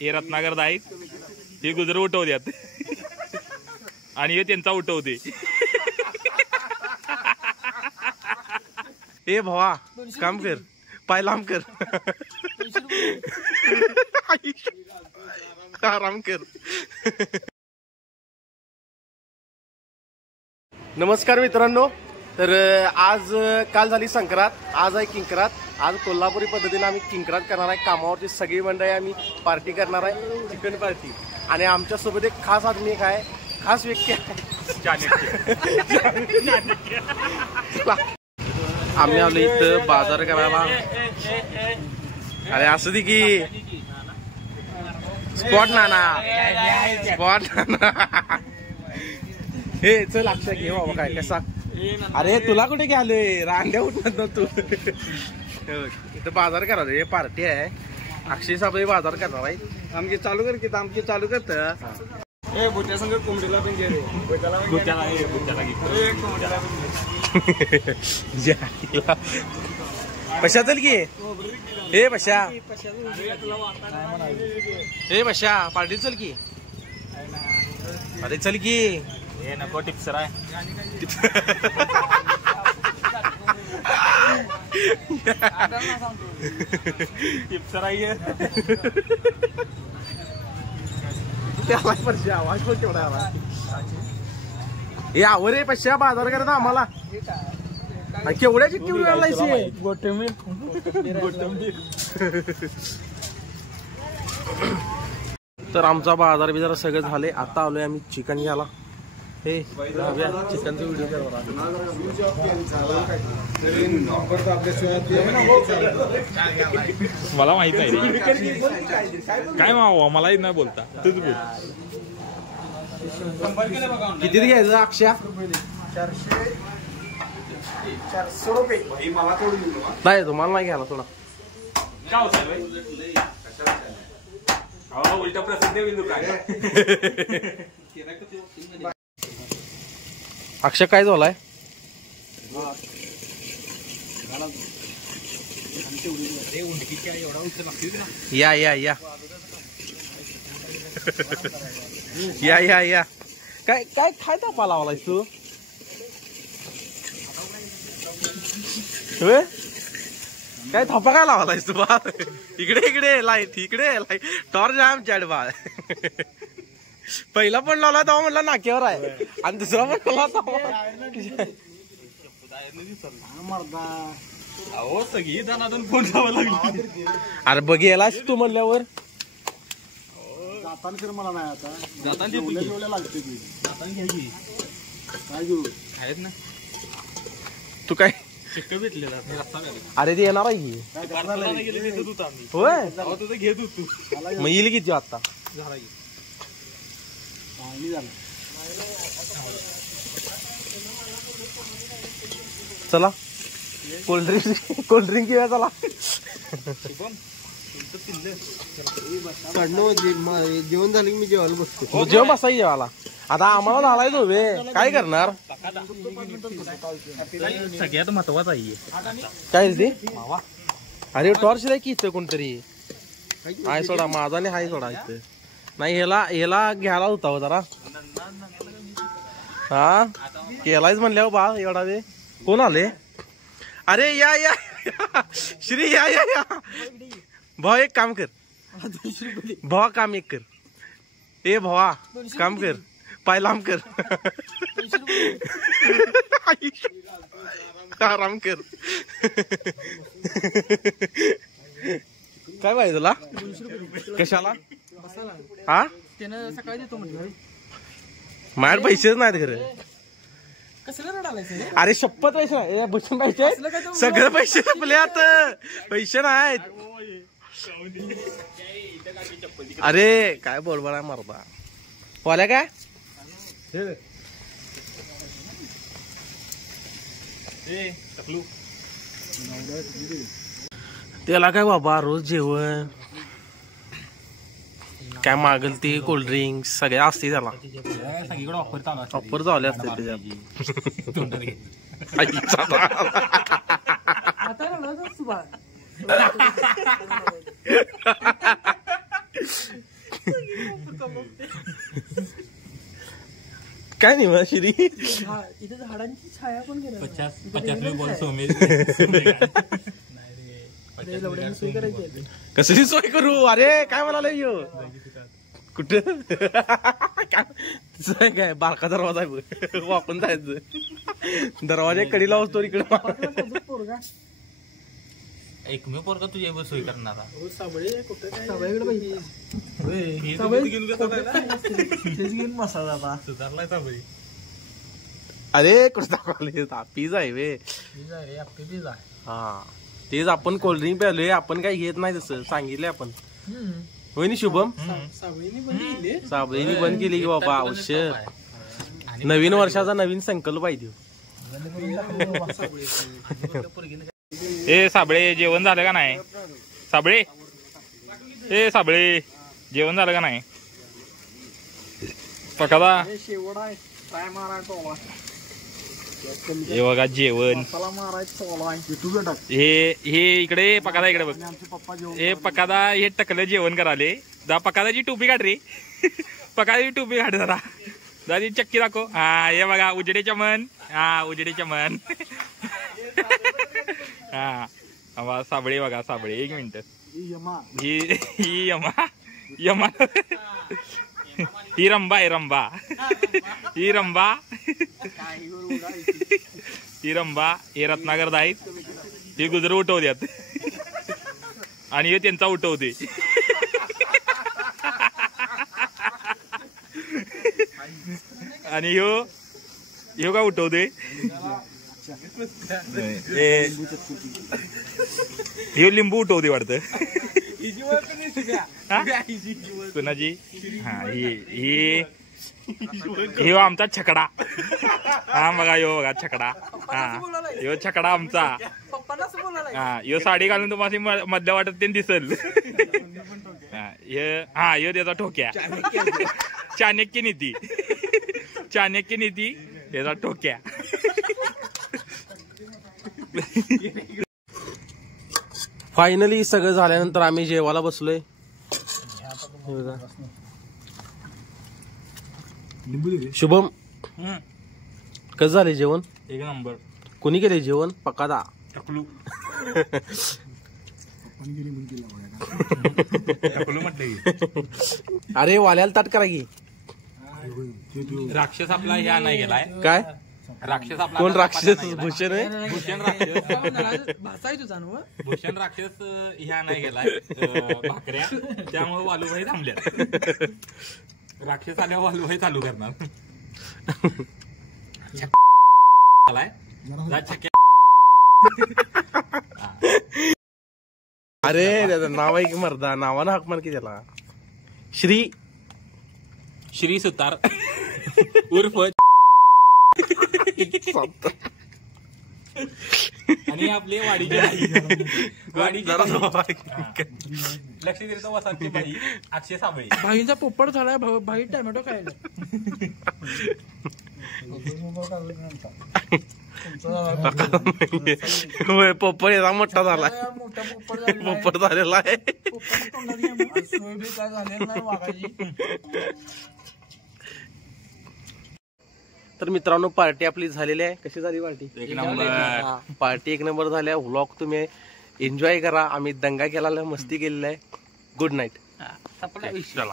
हे रत्नाकर दाईक, हे गुजर उठवत्यात आणि हे त्यांचा उठवते. ए भावा काम कर, पाय लांब कर, आराम कर. नमस्कार मित्रांनो. तर आज काल झाली संक्रांत, आज आहे किंक्रांत. आज कोल्हापुरी पद्धतीने आम्ही किंक्रांत करणार आहे. कामावरची सगळी मंडळी आम्ही पार्टी करणार आहे, चिकन पार्टी. आणि आमच्यासोबत एक खास आदमी एक आहे, खास व्यक्ती आहे. आम्ही आलो इथं बाजार करायला. अरे असं दे की स्पॉट ना स्पॉट ना. हे चल अक्षय घे बाबा. काय कसा? अरे तुला कुठे घ्यालोय, रांग्या उठणार ना तू. इथं बाजार करायचं, हे पार्टी आहे. अक्षय साहेब बाजार करणार आहे. आमची चालू कर की, आमची चालू करत. बुट्या संग कोंबडीला पण घे रे. पशा चल की. हे पशा, हे पशा पार्टी चल की. अरे चल की. हे नको टिप्सर आहे. टिप्सर आहे. आवाज पण केवढा आला. हे आवर आहे पश्या बाजार करता आम्हाला. केवढ्याची केवढी आलायची. तर आमचा बाजार बिजार सगळं झाले. आता आलोय आम्ही चिकन घ्यायला. हे चिकनचा व्हिडिओ करा. मला माहित नाही रे काय मावा, मलाही नाही बोलता. तूच बोल. किती घ्यायचं अक्षय? 400 रुपये. नाही तुम्हाला नाही घ्यायला थोडा. उलटा प्रसिद्ध अक्षय काय झालाय? या या या या या या. काय काय काय तापा लावलाय तू? काय थापा काय लावलायस तू? इकडे इकडे लाईट, इकडे लाईट. टॉर्च आहे आमच्या बाळ. पहिला पण लावला तेव्हा म्हटलं नाक्यावर आहे, आणि दुसरा पण अहो सगळी जणांना फोन लावा लागली. अरे बघ यालाच तू म्हणल्यावर जाताना मला नाही. आता जाताना लागते काय घेऊ आहेत ना. तू काय चिक्क भेटलेला. अरे ते येणार आहे की. होय तुझं घेत होतो. मग येईल किती आता? चला कोल्ड्रिंक घेऊया. चला जेवण झालं की मी जेवायला बसतो. जेवण बसाई जेवायला. आता आम्हाला झालाय तो काय करणार. सगळ्यात महत्वाचा आहे काय ते. अरे टॉर्च द्या की इथं कोणतरी आहे. सोडा माझा नाही हाय सोडा इथं. नाही ह्याला घ्यायला होता हो जरा. हा केलायच म्हणल्यावर बा एवढा वेळ. कोण आले? अरे या या श्री या या या. भाऊ एक काम कर, भावा काम एक कर. ए भावा काम कर, पाय लांब कर, आराम कर. काय पाहिजे तुला? कशाला? हा सकाळी देतो म्हणजे. माझ्याकडे पैसेच नाहीत खरं. अरे शपथ पैसे नाही. बसून पैसे सगळे पैसे संपल्यात. पैसे नाहीत. अरे काय बोलबा आहे मरदा. बोला काय त्याला काय बाबा रोज जेवण काय मागल ते कोल्ड्रिंक्स सगळे असते त्याला. ऑफर चालू असते त्याच्यात. काय नाही मग श्री इथे झाडांची छाया पण केलं 50 बॉल सोमेश सोय करायची कसली सोय करू अरे काय म्हणाले यो कुठं काय काय बारका दरवाजा आहे बघ. वापरून जायचं दरवाजा कडी लावतो इकडे पोरगा एकमेव पोरगा तुझ्या सोय करणारा साबळे कुठं काय साबळेकडे पाहिजे घेऊन मसाला आता सुधारलाय साबळी. अरे कुठं दाखवले पिझ्झा आहे वे पिझ्झा हा तेच आपण कोल्ड्रिंक प्यालोय आपण काही घेत नाही तसं सांगितले आपण होय ना शुभम साबळेनी बंद केली साबळेनी बंद केली की बाबा औषध नवीन वर्षाचा नवीन संकल्प आहे तो. ए साबळे जेवण झालं का नाही साबळे ए साबळे जेवण झालं का नाही पकादा शेवट आहे काय मारायचं हे बघा जेवण मसाला मारायचं तुझं टाक हे इकडे पकादा इकडे बघ आमचे पप्पा जेवण हे पकादा हे टकलं जेवण कराले जा पकादाची टोपी काढ रे पकादाची टोपी काढ जरा दादी चक्की दाखव हा हे बघा उजेडे चमन हा उजेडे चमन हा साबळे बघा साबळे 1 मिनिट ही यमा यमा ही रंबा आहे रंबा ही रंबा ही रंबा हे रत्नागर आहेत हे गुजर उठवत्यात आणि हे त्यांचा उठवते आणि ह्यो का उठवते ह्यो लिंबू उठवते वाटतं कुणाची हा ही आमचा छकडा हा बघा यो बघा छकडा हा यो छकडा आमचा हा यो साडी घालून तुम्हाला मधल्या वाटत ते दिसल हा यो त्याचा ठोक्या चाणक्य नीती चाणक्य नीती त्याचा ठोक्या फायनली सगळं झाल्यानंतर आम्ही जेवायला बसलोय. शुभम कसं झाले जेवण 1 नंबर कोणी केले जेवण पकादा टकलू अरे वाल्याला ताट करा की राक्षस आपला ह्या नाही गेलाय काय राक्षस आपला कोण राक्षस भूषण आहे भूषण राक्षस भाषा आहे तुझा ना भूषण राक्षस ह्या नाही गेलाय भाकऱ्या त्यामुळे वालूभाई थांबल्या राक्षस आल्यावर वालूभाई चालू करणार अरे त्याचं नाव आहे की मर्दा नावानं हाक मार की त्याला श्री सुतार उर्फ आणि आपले वाडीचे लक्ष दिलं वसांची बाई अक्षय साबळे भाईचा पोपट झालाय भाई टोमॅटो खायला पोपट याचा मोठा झाला मोठा पोपट पोपट झालेला आहे तर मित्रांनो पार्टी आपली झालेली आहे. कशी झाली पार्टी 1 नंबर पार्टी 1 नंबर झाल्या. व्लॉग तुम्ही एन्जॉय करा. आम्ही दंगा केलेला मस्ती केलेला आहे. Good night. चला